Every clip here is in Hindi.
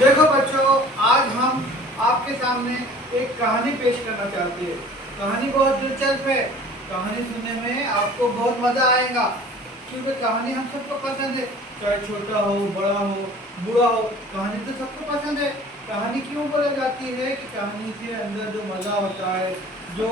देखो बच्चों, आज हम आपके सामने एक कहानी पेश करना चाहते हैं। कहानी बहुत दिलचस्प है। कहानी सुनने में आपको बहुत मजा आएगा, क्योंकि कहानी हम सबको पसंद है। चाहे छोटा हो, बड़ा हो, बूढ़ा हो, कहानी तो सबको पसंद है। कहानी क्यों बोली जाती है कि कहानी के अंदर जो मजा होता है, जो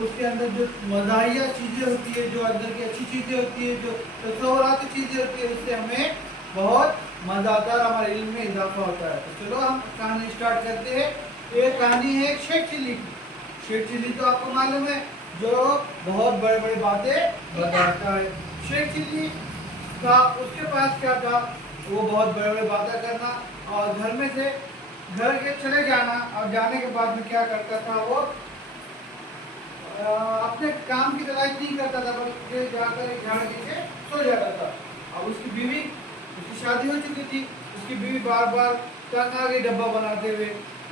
उसके अंदर जो मज़ाहिया चीज़ें होती है, जो अंदर की अच्छी चीज़ें होती है, जो तसव्वुराती चीज़ें होती है, उससे हमें बहुत मज़ा आता है और हमारे इल्म में इजाफा होता है। तो चलो हम कहानी स्टार्ट करते हैं। ये कहानी है शेख चिल्ली की। शेख चिल्ली तो आपको मालूम है, जो बहुत बड़े बड़े बातें बताता है। शेख चिल्ली का उसके पास क्या था, वो बहुत बड़े बड़े बातें करना और घर में से घर के चले जाना, और जाने के बाद में क्या करता था वो अपने काम की तलाश नहीं करता था, बस जाकर एक झाड़ नीचे सो जाता था। अब उसकी बीवी, उसकी शादी हो चुकी थी, उसकी बीवी बार बार तंग आ गई डब्बा बनाते हुए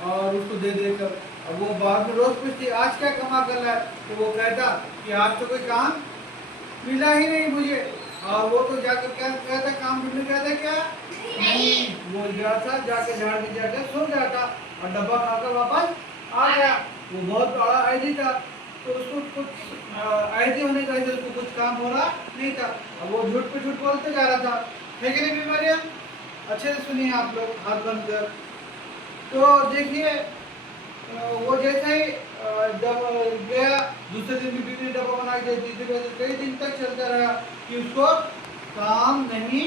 और उसको दे देकर। अब वो बाद में रोज पूछती, आज क्या कमा कर रहा है? तो वो कहता कि आज तो कोई काम मिला ही नहीं मुझे। और वो तो जाकर क्या कहता, काम ढूंढने गया था क्या? नहीं, वो गया था जाकर झाड़ में जाकर सो गया था और डब्बा खाकर वापस आ गया। वो बहुत बड़ा आईडी था, तो उसको कुछ आईडी होने का उसको कुछ काम हो रहा नहीं था। अब वो झूठ पे झूठ बोलते जा रहा था, है कि नहीं बीमारियाँ? अच्छे से सुनिए आप लोग, हाथ बंद कर। तो देखिए, वो जैसे ही जब गया, दूसरे दिन भी बीवी ने डब्बा बना के दे दी, कई दिन तक चलता रहा कि उसको काम नहीं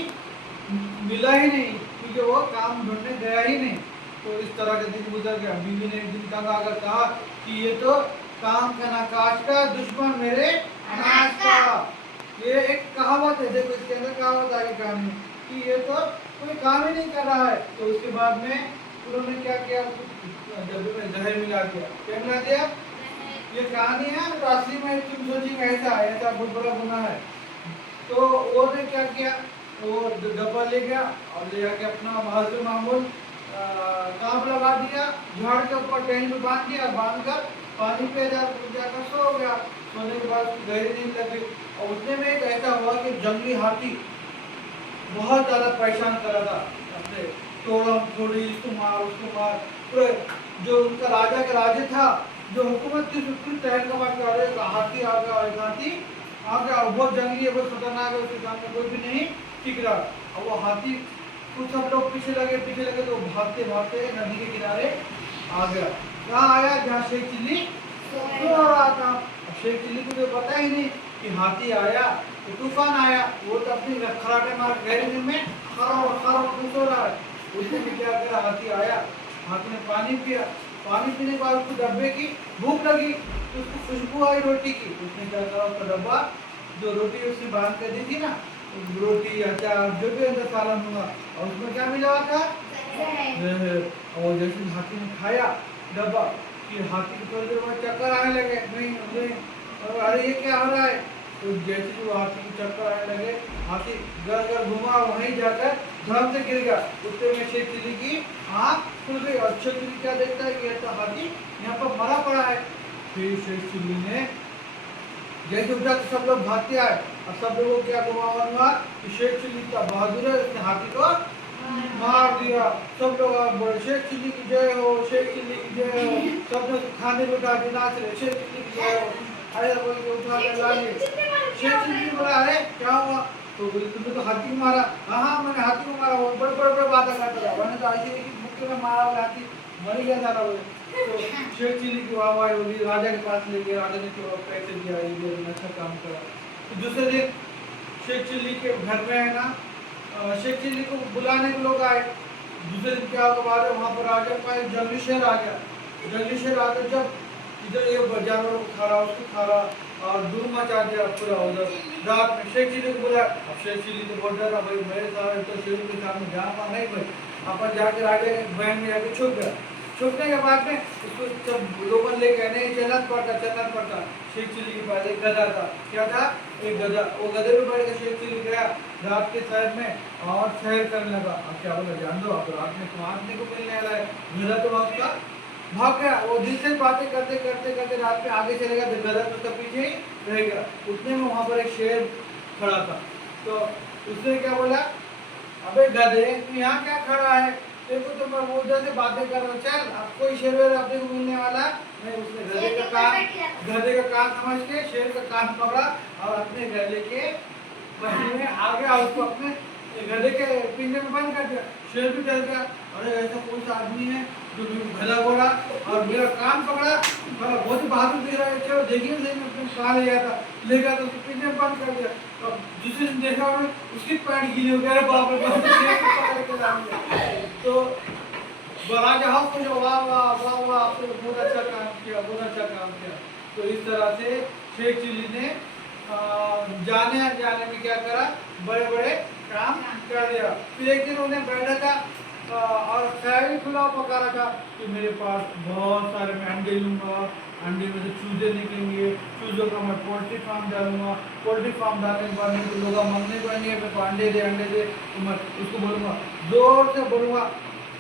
मिला ही नहीं, क्योंकि वो काम ढूंढने गया ही नहीं। तो इस तरह के दिन गुजर गया। बीवी ने एक दिन तंग आकर कहा कि ये तो काम का नकाश का, दुश्मन मेरे अनाज का। ये एक कहावत है, देखो इसके अंदर कहावत आई कहानी कि ये तो कोई काम ही नहीं कर रहा है। तो उसके बाद में उन्होंने क्या किया, डब्बे में जहर मिला दिया। क्या मिला दिया? ये कहानी है, तो असली में तुम सोचेंगे ऐसा ऐसा बहुत बड़ा गुनाह है। तो वो ने क्या किया, वो डब्बा ले गया और ले जाके अपना हजर मामूल कांप लगा दिया, झाड़ के ऊपर टहनी में बांध दिया, बांध कर पानी पे जाकर सो गया। सोने के बाद गहरी नींद लग गई। और उतने में एक ऐसा हुआ कि जंगली हाथी बहुत ज्यादा परेशान कर रहा था अपने, तोड़म थोड़ी, इसको मार उसको मार। पूरे जो उनका राजा का राज्य था, जो हुकूमत थी, उसकी तहलका मार कर रहे, हाथी आ गया, एक हाथी आ गया, बहुत जंगली है, बहुत खतरनाक है, उसके सामने कोई भी नहीं टिक रहा। और वो हाथी कुछ सब लोग पीछे लगे तो भागते भागते नदी के किनारे आ गया। कहाँ आया? जहाँ शेख चिल्ली सो रहा था। अब शेख चिल्ली को तो पता ही नहीं कि हाथी आया, तो तूफान आया। वो तो अपनी खराटे मार गहरी नींद में खराब सो रहा है। उसने भी क्या किया, हाथी आया, हाथी ने पानी पिया। पानी पीने के बाद उसको डब्बे की भूख लगी, तो उसको खुशबू आई रोटी की। उसने क्या करा, उसका डब्बा जो रोटी उसने बांध कर दी थी ना, रोटी अचार जो भी अंदर सालन हुआ, और उसमें क्या मिला हुआ था? और जैसे हाथी ने खाया डब्बा, कि हाथी को थोड़ी देर बाद चक्कर आने लगे। नहीं नहीं, और अरे ये क्या हो रहा है? तो जैसे ही वो हाथी को चक्कर आने लगे, हाथी घर घर घुमा, वहीं जाकर धड़म से गिर गया। उतने में शेख चिल्ली की आँख खुल गई और शेख चिल्ली क्या देखता है कि ये तो हाथी यहाँ पर मरा पड़ा है। फिर शेख चिल्ली ने जैसे उठा तो सब लोग भागते आए, और सब लोगों को क्या हुआ कि शेख चिल्ली इतना बहादुर है, उसने हाथी को मार दिया। सब लोग आप बोले शेख चिल्ली की जय हो, शेख चिल्ली की जय हो। सब लोग खाने में उठा के नाच रहे, शेख चिल्ली की जय हो। अरे बोल के उठा के ला लिए। शेख चिल्ली बोला, अरे क्या हुआ? तो बोले तुमने तो हाथी को मारा। हाँ मैंने हाथी को मारा, वो बड़े बड़े बड़े बातें करता था, मैंने तो ऐसे नहीं कि मुक्के में मारा हुआ हाथी मर गया था ना। तो शेख चिल्ली की वाहवाही होगी, राजा के पास ले गया, राजा ने तो पैसे दिया, ये अच्छा काम करा। तो दूसरे दिन शेख चिल्ली के घर में है ना, शेख चिल्ली को बुलाने के लोग आए। दूसरे दिन क्या होगा, बाद वहाँ पर राजा का एक जंगली शेर आ गया। जंगली शेर आकर जब इधर ये जानवरों को खा रहा, उसको खा रहा और धूम मचा दिया पूरा उधर। रात में शेख चिल्ली को बुलाया। अब शेख चिल्ली तो बोल रहा भाई, मेरे सामने तो शेर के सामने जाऊँगा नहीं भाई। अपन जाकर राजा के बहन में जाके छुप गया। छुपने के बाद में उसको सब लोगों लेके नहीं चलना पड़ता। शेख चिल्ली के पास एक गधा था। क्या था? एक गधा। वो गधे पे बैठ के शेख चिल्ली गया रात के शहर में और सैर करने लगा। अब क्या बोला, जान दो अब रात में खाने को मिलने वाला है। गधा तो वहाँ उसका भाग गया। वो दिल से बातें करते करते करते रात में आगे चलेगा, तो गधा तो उसका पीछे ही रह गया। उतने में वहाँ पर एक शेर खड़ा था। तो उसने क्या बोला, अबे गधे तू यहाँ क्या खड़ा है? तेरे को तो पर वो उधर से बातें कर रहा, चल अब कोई शेर वेर अपने को मिलने वाला नहीं। उसने गधे का कान समझ के शेर का कान पकड़ा और अपने गधे के बहने में आ गया, उसको अपने गधे के पिंजरे में बंद कर दिया। शेर भी डर गया, अरे ऐसा कौन सा आदमी है जो गधा बोला और मेरा कान पकड़ा, बहुत ही बहादुर दिख रहा है, चलो देखिए कहाँ ले गया था, ले गया तो उसको पिंजरे में बंद कर दिया। तो दूसरे दिन देखा उन्होंने, उसकी पैंट गीली हो गया, अरे बाप रे बाप, शेर को पकड़ के ला लिया। तो राजा हाउस को जो वाह वाह वाह वाह, आपने बहुत अच्छा काम किया, बहुत अच्छा काम किया। तो इस तरह से शेख चिल्ली ने जाने अनजाने में क्या करा, बड़े बड़े काम कर दिया। फिर एक दिन उन्हें बैठा था और ख्याली खुला पका रहा था कि मेरे पास बहुत सारे मैं अंडे लूँगा, अंडे में से चूजे निकलेंगे, चूजों का मैं पोल्ट्री फार्म डालूंगा, पोल्ट्री फार्म डालने के बाद मेरे लोग मांगने पाएंगे, मेरे को अंडे दे, तो मैं उसको बोलूँगा, जोर से बोलूँगा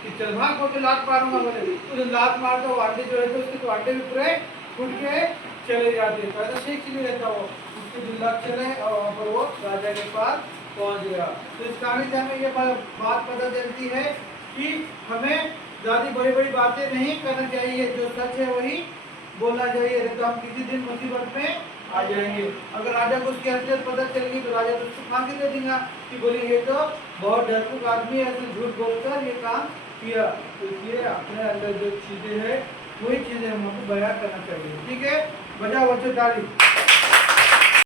कि चल भाग, को तो लात मारूंगा, बोले तो लात मारता वो अंडे जो रहते उसके तो अंडे भी पूरे फूट के चले जाते। पैसा शेख चिल्ली रहता वो, उसके 2 लाख चले और वहाँ पर वो राजा के पास पहुँच गया। तो इस कहानी से हमें ये बात पता चलती है कि हमें ज़्यादा बड़ी बड़ी बातें नहीं करना चाहिए, जो सच है वही बोलना चाहिए, तो हम किसी दिन मुसीबत में आ जाएंगे। अगर राजा को उसकी हकीकत पता चलेगी तो राजा तो उसको फांसी दे देगा कि बोली ये तो बहुत डरपोक आदमी है, ऐसे झूठ बोलकर ये काम किया। तो इसलिए अपने अंदर जो चीज़ें हैं वही चीज़ें हमको बयान करना चाहिए। ठीक है, बजाओ बच्चों ताली।